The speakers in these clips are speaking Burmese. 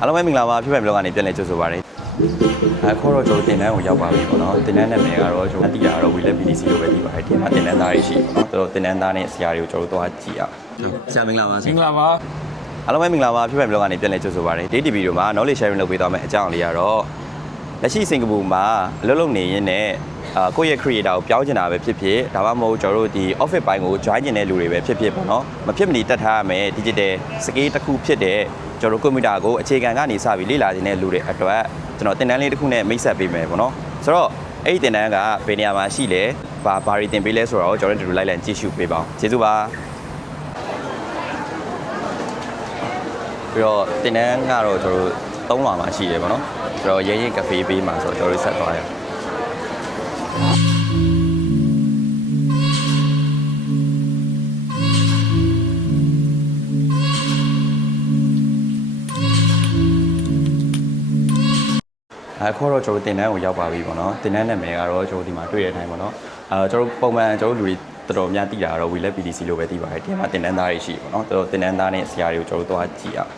အားလုံးပဲမင်္ဂလာပါဖြစ်ဖက်ဘလော့ကနေပြန်လည်ကြိုဆိုပါရစေအခုတော့ကျွန်တော်တင်တန်းကိုရောက်ပါပြီပေါ့နော်တင်တန်းနာမည်ကတော့ကျွန်တော်အတိအရတော့ We Love BDC လို့ပဲသိပါတယ်ဒီမှာတင်တန်းသားတွေရှိပေါ့နော်သူတို့တင်တန်းသားနဲ့ဆရာတွေကိုကျွန်တော်တို့သွားကြည့်အောင်ဆရာမင်္ဂလာပါဆမရာင်္ဂလာပါအားလုံးပဲမင်္ဂလာပါဖြစ်ဖက်ဘလော့ကနေပြန်လည်ကြိုဆိုပါရစေဒီ TV တို့မှာ knowledge sharing လုပ်ပေးသွားမယ့်အကြောင်းလေးကတော့လက်ရှိစင်ကာပူမှာအလုပ်လုပ်နေရင်းနဲ့အာကိုယ့်ရဲ့ creator ကိုပြောင်းချင်တာပဲဖြစ်ဖြစ်ဒါမှမဟုတ်ကျွန်တော်တို့ဒီ office ဘိုင်းကို join ချင်တဲ့လူတွေပဲဖြစ်ဖြစ်ပေါ့နော်မဖြစ်မနေတက်ထားရမယ် digital skill တစ်ခုဖြစ်တဲ့ ကျွန်တော်တို့ကွန်ပျူတာကိုအခြေခံကနေစပြီးလေ့လာခြင်းတဲ့လူတွေအတွက်ကျွန်တော်သင်တန်းလေးတစ်ခုနဲ့မိတ်ဆက်ပေးမယ်ပေါ့နော်ဆိုတော့အဲ့ဒီသင်တန်းကဘယ်နေရာမှာရှိလဲဘာဘာတွေသင်ပေးလဲဆိုတော့ကျွန်တော်တို့ဒီလိုလိုက်လံကြည့်ရှုပေးပါအောင်ကျေးဇူးပါပြီးတော့တင်တန်းကတော့ကျွန်တော်တို့သုံးလွာမှာရှိတယ်ပေါ့နော်ကျွန်တော်ရဲရင်ကဖေးပေးမှာဆိုတော့ကျွန်တော်တို့ဆက်သွားရအောင် အခုတော့ကျွန်တော်တို့တင်တန်းကိုရောက်ပါပြီပေါ့နော်တင်တန်းနာမည်ကတော့ကျွန်တော်ဒီမှာတွေ့ရတဲ့အတိုင်းပေါ့နော်အဲကျွန်တော်တို့ပုံမှန်ကျွန်တော်တို့လူတွေတော်တော်များသိတာကတော့ We Love PDC လို့ပဲသိပါတယ်ဒီမှာတင်တန်းသားတွေရှိပေါ့နော်တော်တော်တင်တန်းသားနဲ့ဆရာတွေကိုကျွန်တော်တို့သွားကြည့်အောင်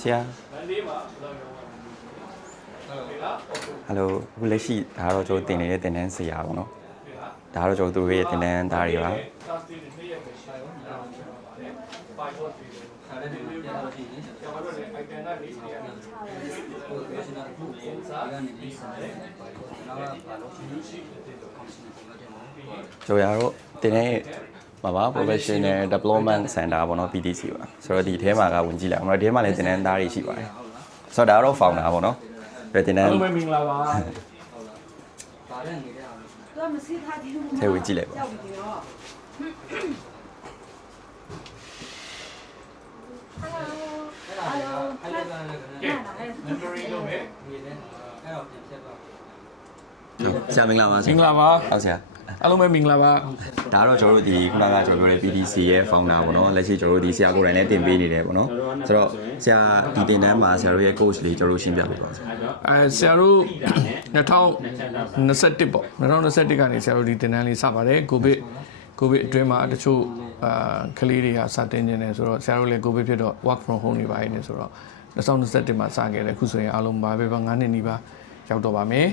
ဆရာဟယ်လိုအခုလက်ရှိဒါကတော့ကျွန်တော်တင်နေတဲ့တင်တန်းဆရာပေါ့နော်ဒါကတော့ကျွန်တော်တို့ရဲ့တင်တန်းသားတွေပါ ကျွန်တော်ကတော့တင်တဲ့ပါပါ professional development center ပေါ့နော် PDC ပါဆိုတော့ဒီထဲမှာကဝင်ကြည့်လိုက်အောင်ဒီထဲမှာလည်းတင်တန်းသားတွေရှိပါတယ်ဆိုတော့ဒါကတော့ founder ပေါ့နော်ပြတင်တအားန်းလုံးပဲမင်္ဂလာပါသူကမစီးထားသေးဘူးထဲဝင်ကြည့်လိုက်ပါ ကြောက်ပြီးတော့ဆရာမင်္ဂလာပါမဆရာင်္ဂလာပါဟုတ်ဆရာအားလုံးပဲမင်္ဂလာပါဒါတော့ကျွန်တော်တို့ဒီခုနကကျွန်တော်ပြောတဲ့ PDC ရဲ့ founder ပေါ့နော်လက်ရှိကျွန်တော်တို့ဒီဆရာကိုယ်တိုင်လည်းတင်ပေးနေတယ်ပေါ့နော်ဆိုတော့ဆရာဒီတင်တန်းမှာဆရာတို့ရဲ့ coach လေးကျွန်တော်တို့ရှင်းပြပေးပါဦးဆရာအဲဆရာတို့2021ပေါ့2021ကနေဆရာတို့ဒီတင်တန်းလေးစပါတယ်ကိုဗစ် ကိုဗစ်အတွင်းမှာတချို့အာကလေးတွေကစတင်နေတယ်ဆိုတော့ဆရာတို့လည်းကိုဗစ်ဖြစ်တော့ work from home နေပါနေဆိုတော့2021မှာစခဲ့တယ်အခုဆိုရင်အားလုံးပါပဲပါ9နှစ်နီးပါးရောက်တော့ပါမယ်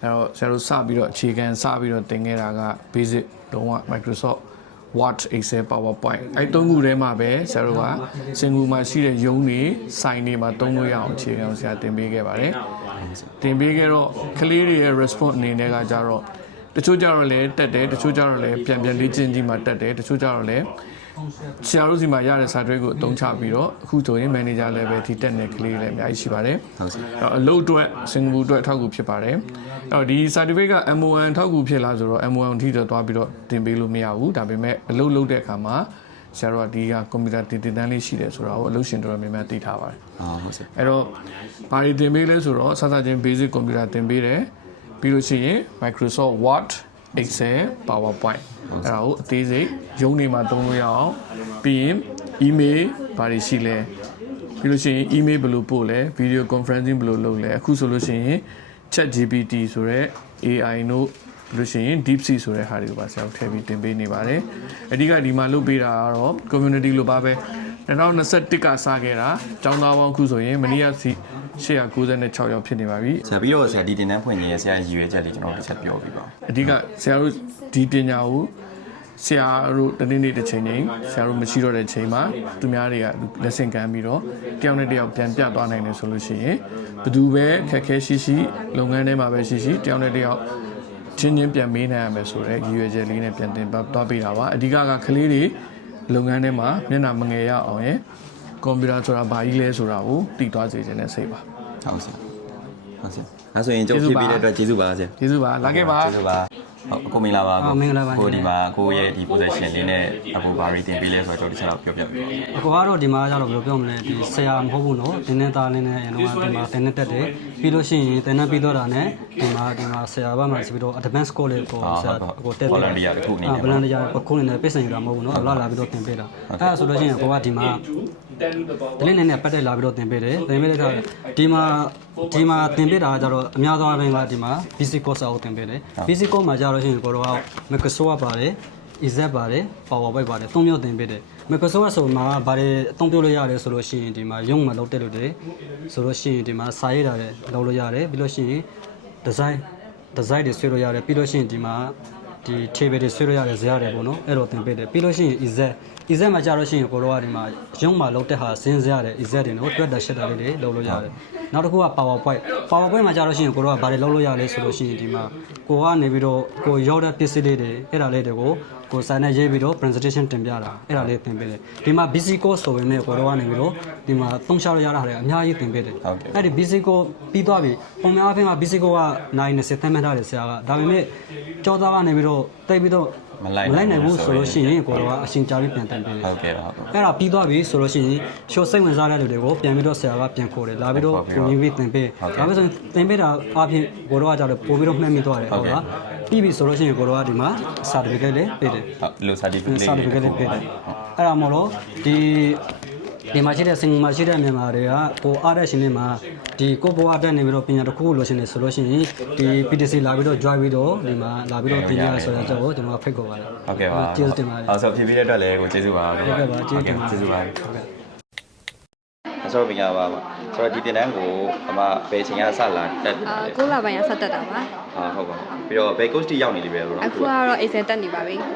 အဲတော့ဆရာတို့စပြီးတော့အခြေခံစပြီးတော့သင်ခဲ့တာက basic လုံးဝ Microsoft Word Excel PowerPoint အဲ့သုံးခုထဲမှာပဲဆရာတို့ကစင်ကူမှာရှိတဲ့ရုံးတွေစိုင်းတွေမှာသုံးလို့ရအောင်အခြေခံကိုဆရာသင်ပေးခဲ့ပါတယ်တင်ပေးခဲ့တော့ကလေးတွေရဲ့ response အနေနဲ့ကကြတော့ တချို့ကြတော့လည်းတက်တယ်တချို့ကြတော့လည်းပြန်ပြန်လေ့ကျင့်ကြည့်မှတက်တယ်တချို့ကြတော့လည်းဆရာတို့စီမှာရတဲ့စာတွေကိုအသုံးချပြီးတော့အခုဆိုရင် manager level ထိတက်နေကလေးတွေလည်းအများကြီးရှိပါတယ်ဟုတ်ဆရာအဲ့တော့အလုပ်အတွက်စင်ကာပူအတွက်အထောက်အကူဖြစ်ပါတယ်အဲ့တော့ဒီ certificate က MON အထောက်အကူဖြစ်လားဆိုတော့ MON အထိတော့သွားပြီးတော့တင်ပေးလို့မရဘူးဒါပေမဲ့အလုပ်လုပ်တဲ့အခါမှာဆရာတို့ကဒီကကွန်ပျူတာတင်တင်တန်းလေးရှိတယ်ဆိုတာကိုအလုပ်ရှင်တော်တော်များများသိထားပါတယ်အော်ဟုတ်ဆရာအဲ့တော့ဘာတွေတင်ပေးလဲဆိုတော့စစချင်း basic computer တင်ပေးတယ် ပြီးလို့ရှိရင် Microsoft Word Excel PowerPoint အဲ့ဒါကိုအသေးစိတ်ရုံးနေမှာသုံးလို့ရအောင်ပြီးရင် email ဘာတွေရှိလဲပြီးလို့ရှိရင် email ဘယ်လိုပို့လဲ video conferencing ဘယ်လိုလုပ်လဲအခုဆိုလို့ရှိရင် chat GPT ဆိုတဲ့ AI တို့ပြီးလို့ရှိရင် DeepSeek ဆိုတဲ့ဟာတွေကိုပါဆရာတို့ထည့်ပြီးတင်ပေးနေပါတယ်အဓိကဒီမှာလုပ်ပေးတာကတော့ community လိုပါပဲ2021ကစခဲ့တာကျောင်းသားပေါင်းအခုဆိုရင်မနေ့ကစီ 896ယောက်ဖြစ်နေပါပြီဆရာပြီးတော့ဆရာဒီတင်တန်းဖွင့်ခြင်းရဲ့ဆရာရည်ရွယ်ချက်လေးကျွန်တော်တစ်ချက်ပြောပြပါဦးအဓိကဆရာတို့ဒီပညာကိုဆရာတို့တနေ့နေ့တစ်ချိန်ချိန်ဆရာတို့မရှိတော့တဲ့ချိန်မှာသူများတွေကလက်ဆင့်ကမ်းပြီးတော့တယောက်နဲ့တယောက်ပြန်ပြသွားနိုင်တယ်ဆိုလို့ရှိရင်ဘယ်သူပဲခက်ခဲရှိရှိလုပ်ငန်းထဲမှာပဲရှိရှိတယောက်နဲ့တယောက်ချင်းချင်းပြန်မေးနိုင်ရမယ်ဆိုတော့ရည်ရွယ်ချက်လေးနဲ့ပြန်တင်သွားပေးတာပါအဓိကကကလေးတွေလုပ်ငန်းထဲမှာမျက်နှာမငယ်ရအောင်ရယ် ကွန်ပျူတာဆိုတာဘာကြီးလဲဆိုတာကိုသိသွားစေခြင်းနဲ့စိတ်ပါဟုတ်ဆရာဟုတ်ဆရာအဲဆိုရင်ကြုံဖြစ်ပြီးတဲ့အတွက်ကျေးဇူးပါဆရာကျေးဇူးပါလာခဲ့ပါကျေးဇူးပါဟုတ်အကိုမင်္ဂလာပါဟုတ်မင်္ဂလာပါကိုဒီမှာကိုရဲ့ဒီ possession လေးနဲ့အခုဘာတွေတင်ပေးလဲဆိုတော့ကျွန်တော်တစ်ချက်တော့ပြောပြပေးပါဦးအကိုကတော့ဒီမှာကျတော့ဘယ်လိုပြောမလဲဒီဆရာမဟုတ်ဘူးနော်တင်းနဲ့သားလေးနဲ့အရင်တော့ဒီမှာတင်းနဲ့တက်တယ်ပြီးလို့ရှိရင်တင်းနဲ့ပြီးတော့တာနဲ့ဒီမှာဒီမှာဆရာဘာမှဆိုပြီးတော့ advance course လေးကိုဆရာကိုတက်တယ် volunteer တစ်ခုအနေနဲ့ဗလန်တီယာပခုနေနဲ့ပြည့်စင်ရတာမဟုတ်ဘူးနော်လာလာပြီးတော့တင်ပေးတာအဲ့ဒါဆိုလို့ရှိရင်ကိုကဒီမှာတလင်းနေနဲ့ပတ်တက်လာပြီးတော့တင်ပေးတယ်တင်ပေးတဲ့အခါဒီမှာဒီမှာတင်ပေးတာကကျတော့အများဆုံးအပိုင်းကဒီမှာ basic course ကိုတင်ပေးတယ် basic course မှာကျတော့ရှိရင်ကိုတော့ Microsoft ပါတယ် EZ ပါတယ် PowerPoint ပါတယ်သုံးမျိုးသင်ပေးတယ် Microsoft ဆိုမှာဗားတယ်အသုံးပြုလို့ရတယ်ဆိုလို့ရှိရင်ဒီမှာရုံးမှာလုပ်တက်လို့တယ်ဆိုလို့ရှိရင်ဒီမှာစာရေးတာလည်းလုပ်လို့ရတယ်ပြီးလို့ရှိရင် design design တွေဆွဲလို့ရတယ်ပြီးလို့ရှိရင်ဒီမှာဒီ table တွေဆွဲလို့ရတယ်ဇာတ်ရတယ်ပေါ့နော်အဲ့တော့သင်ပေးတယ်ပြီးလို့ရှိရင် EZ EZ မှာကြာလို့ရှိရင်ကိုတော့ကဒီမှာရုံးမှာလုပ်တက်ဟာစင်းဇာတ်ရတယ် EZ တွေနော်တွက်တာရှက်တာလေးတွေလုပ်လို့ရတယ်နောက်တစ်ခုက PowerPoint PowerPoint မှာကြာလို့ရှိရင်ကိုတော့ကဘာတွေလုပ်လို့ရလဲဆိုလို့ရှိရင်ဒီမှာကိုကနေပြီးတော့ကိုရောက်တဲ့ပစ္စည်းလေးတွေအဲ့ဒါလေးတွေကိုကိုစာနဲ့ရေးပြီးတော့ presentation တင်ပြတာအဲ့ဒါလေးသင်ပေးတယ်ဒီမှာ busy course ဆိုပေမဲ့ကိုတော့ကနေပြီးတော့ဒီမှာသုံးချလို့ရတာတွေအများကြီးသင်ပေးတယ်ဟုတ်ကဲ့အဲ့ဒီ basic ကိုပြီးသွားပြီပုံများအဖြစ်မှာ basic ကနိုင်20သတ်မှတ်ထားတယ်ဆရာကဒါပေမဲ့ကြောသားကနေပြီးတော့တိတ်ပြီးတော့ မလိုက်မလိုက်နိုင်ဘူးဆိုဆိုရင်လို့ရှိရင်ကိုတော့ကအရှင်ကြာပြီးပြန်တင်ပေးတယ်ဟုတ်ကဲ့ပါဟုတ်ကဲ့အဲ့ဒါပြီးသွားပြီဆိုလို့ရှိရင်ရှိုးစိတ်ဝင်စားတဲ့လူတွေကိုပြန်ပြီးတော့ဆရာကပြန်ခေါ်တယ်လာပြီးတော့ပြန်ခေါ်ကိုပြီးကြီးပြီးတင်ပေးဟုတ်ကဲ့ဒါပေမဲ့ဆိုရင်တင်ပေးတာအပြင်ကိုတော့ကကြောက်တယ်ပို့ပြီးတော့မှတ်မိသွားတယ်ဟုဟုတ်တ်ကဲ့လားပြီးပြီဆိုလို့ရှိရင်ကိုတော့ကဒီမှာ certificate လေးပေးတယ်ဟုတ်ဒီလို certificate လေး certificate လေးပေးတယ်အဲ့ဒါမို့လို့ဒီ ဒီမှာရှိတဲ့စင်မှာရှိတဲ့မြန်မာတွေကကိုအားတဲ့ရှင်တွေမှာဒီကိုဘောအားတဲ့နေပြီးတော့ပညာတစ်ခုခုလိုချင်တယ်ဆိုလို့ရှိရင်ဒီ PTC လာပြီးတော့ join ပြီးတော့ဒီမှာလာပြီးတော့သင်ရဆိုတဲ့အကြောင်းကိုကျွန်တော်ဖိတ်ခေါ်ပါတယ်ဟုတ်ကဲ့ပါကျေးဇူးတင်ပါတယ်အော်ဆိုဖြည့်ပေးတဲ့အတွက်လည်းကိုကျေးဇူးပါဟုတ်ကဲ့ပါကျေးဇူးတင်ပါတယ်ကျေးဇူးပါဟုတ် ကဲ့ဆိုတော့ပညာပါပါဆိုတော့ဒီတင်တန်းကိုအမဘယ်ချိန်ကစလာတက်အာ9လပိုင်းကဆက်တက်တာပါဟာဟုတ်ပါပြီးတော့ဘယ် coach တိရောက်နေလိမ့်မယ်လို့နော်အခုကတော့အိမ်စင်တက်နေပါပြီဟုတ်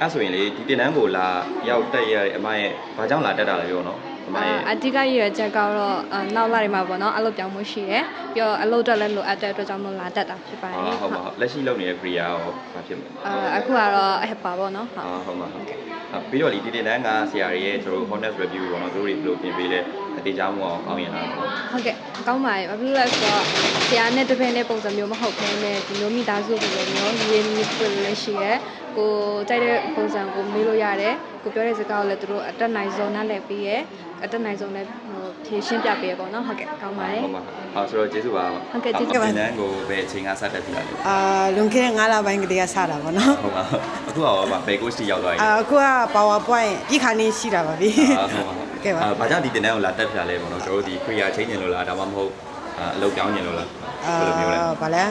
အဲ့ဆိုရင်လေဒီတင်တန်းကိုလာရောက်တက်ရတဲ့အမရဲ့ဘာကြောင့်လာတက်တာလဲပြောနော် အမအာရဲ့အဓိကရည်ရွယ်ချက်ကတော့အာနောက်လာတွေမှာပေါ့နော်အလုပ်ပြောင်းမှုရှိရယ်ပြီးတော့အလုပ်တက်လည်းမလို့အပ်တဲ့အတွက်ကြောင့်မလို့လာတက်တာဖြစ်ပါတယ်ဟာဟုတ်ပါဟုတ်လက်ရှိလုပ်နေတဲ့ career ရောဘာဖြစ်မလဲအာအခုကတော့အဟက်ပါပေါ့နော်ဟုတ်ဟာဟုတ်ပါဟုတ်အာပြီးတော့ဒီတင်တန်းကဆရာတွေရဲ့ကျွန်တော် honest review ပေါ့နော်သူတို့တွေဘယ်လိုပြင်ပေးလဲ အသေးချာမှုအောင်ကောင်းရင်လားပေါ့ဟုတ်ကဲ့ကောင်းပါတယ်ဘာဖြစ်လို့လဲဆိုတော့ဆရာနဲ့တစ်ဖက်နဲ့ပုံစံမျိုးမဟုတ်ဘဲနဲ့ဒီလိုမိသားစုပုံစံမျိုးရင်းနှီးပွင့်လည်းရှိရယ်ကိုကြိုက်တဲ့ပုံစံကိုမေးလို့ရတယ်ကိုပြောတဲ့စကားကိုလည်းသူတို့အတက်နိုင်ဆုံးနားလည်ပြီးရယ်အတက်နိုင်ဆုံးလည်းဟိုဖြေရှင်းပြပေးရပေါ့နော်ဟုတ်ကဲ့ကောင်းပါတယ်ဟုတ်ပါဟာဆိုတော့ကျေးဇူးပါဟုတ်ကဲ့ကျေးဇူးပါတင်တန်းကိုဘယ်အချိန်ကစတက်ပြီလားလဲအာလွန်ခဲ့တဲ့9လပိုင်းကတည်းကစတာပေါ့နော်ဟုတ်ပါအခုကရောဗာဘယ် coach တိရောက်သွားရင်အာအခုက PowerPoint ပြည်ခါနေရှိတာပါဗျအာဟုတ်ပါဟုတ် ကဲပါ အာဘာကြောင့်ဒီတင်တန်းကိုလာတက်ပြလဲပေါ့နော်ကျွန်တော်တို့ဒီ career change နေလို့လားဒါမှမဟုတ်အာအလုပ်ပြောင်းနေလို့လားဘယ်လိုမျိုးလဲ အာဗာလဲ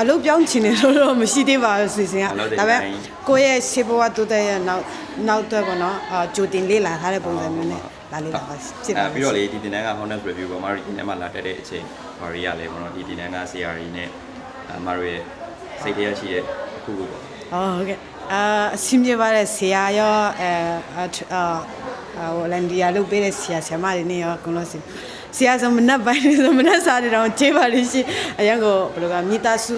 အလုပ်ပြောင်းချင်တယ်လို့တော့မရှိသေးပါဘူးစီစဉ်ကအလုပ်တွေဒါပေမဲ့တိုင်းကိုယ့်ရဲ့ရှေ့ဘဝတိုးတက်ရနောက်နောက်တော့ပေါ့နော်အာကြိုတင်လေးလာထားတဲ့ပုံစံမျိုးနဲ့လာလေးလာပါဖြစ်ပါအဲပြီးတော့လေဒီတင်တန်းက honest review ပေါ်မှာဒီတင်တန်းမှာလာတက်တဲ့အချိန်ဘာတွေရလဲပေါ့နော်ဒီတင်တန်းက CRE နဲ့အမတို့ရဲ့စိတ်ထဲရရှိတဲ့အခုခုပေါ့အော်ဟုတ်ကဲ့အာအဆင်ပြေပါတယ်ဆရာရောအဲအာအာ ဟိုလန်ဒီယာလုပ်ပေးတဲ့ဆရာဆရာမတွေနဲ့ရောအကုန်လုံးစင်ဆရာဆိုမနက်ပိုင်းဆိုမနက်စားတွေတော့ကျေးပါလိမ့်ရှိအရင်ကဘယ်လိုကမိသားစု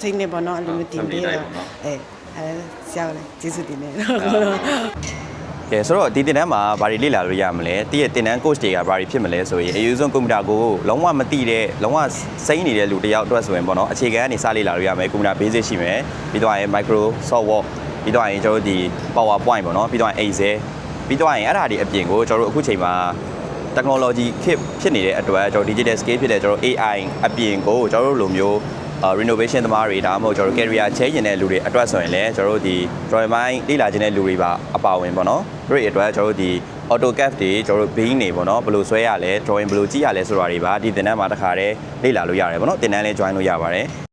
စိတ်နဲ့ပေါ့နော်အဲ့လိုမျိုးတင်ပေးတော့အဲအဲဆရာကလည်းကျေးဇူးတင်နေတော့ကဲဆိုတော့ဒီတင်တန်းမှာဘာတွေလေ့လာလို့ရမလဲတည့်ရဲ့တင်တန်း coach တွေကဘာတွေဖြစ်မလဲဆိုရင်အယူဆုံးကွန်ပျူတာကိုလုံးဝမသိတဲ့လုံးဝစိမ့်နေတဲ့လူတစ်ယောက်အတွက်ဆိုရင်ပေါ့နော်အခြေခံကနေစလေ့လာလို့ရမယ်ကွန်ပျူတာ basic ရှိမယ်ပြီးတော့ရင် Microsoft Word ပြီးတော့ရင်ကျွန်တော်တို့ဒီ PowerPoint ပေါ့နော်ပြီးတော့ရင် Excel ပြီးတော့ရင်အဲ့ဒါတွေအပြင်ကိုကျွန်တော်တို့အခုချိန်မှာ technology ခေတ်ဖြစ်နေတဲ့အတွက်ကျွန်တော် digital scale ဖြစ်တဲ့ကျွန်တော် AI အပြင်ကိုကျွန်တော်တို့လိုမျိုးအာ renovation သမားတွေဒါမှမဟုတ်ကျွန်တော်တို့ career change နေတဲ့လူတွေအတွက်ဆိုရင်လည်းကျွန်တော်တို့ဒီ drawing mind လေ့လာခြင်းတဲ့လူတွေပါအပါဝင်ပေါ့နော်သူတို့တွေအတွက်ကျွန်တော်တို့ဒီ AutoCAD တွေကျွန်တော်တို့ Bing တွေပေါ့နော်ဘယ်လိုဆွဲရလဲ drawing ဘယ်လိုကြည့်ရလဲဆိုတာတွေပါဒီသင်တန်းမှာတစ်ခါတည်းလေ့လာလို့ရတယ်ပေါ့နော်သင်တန်းလေး join လို့ရပါတယ်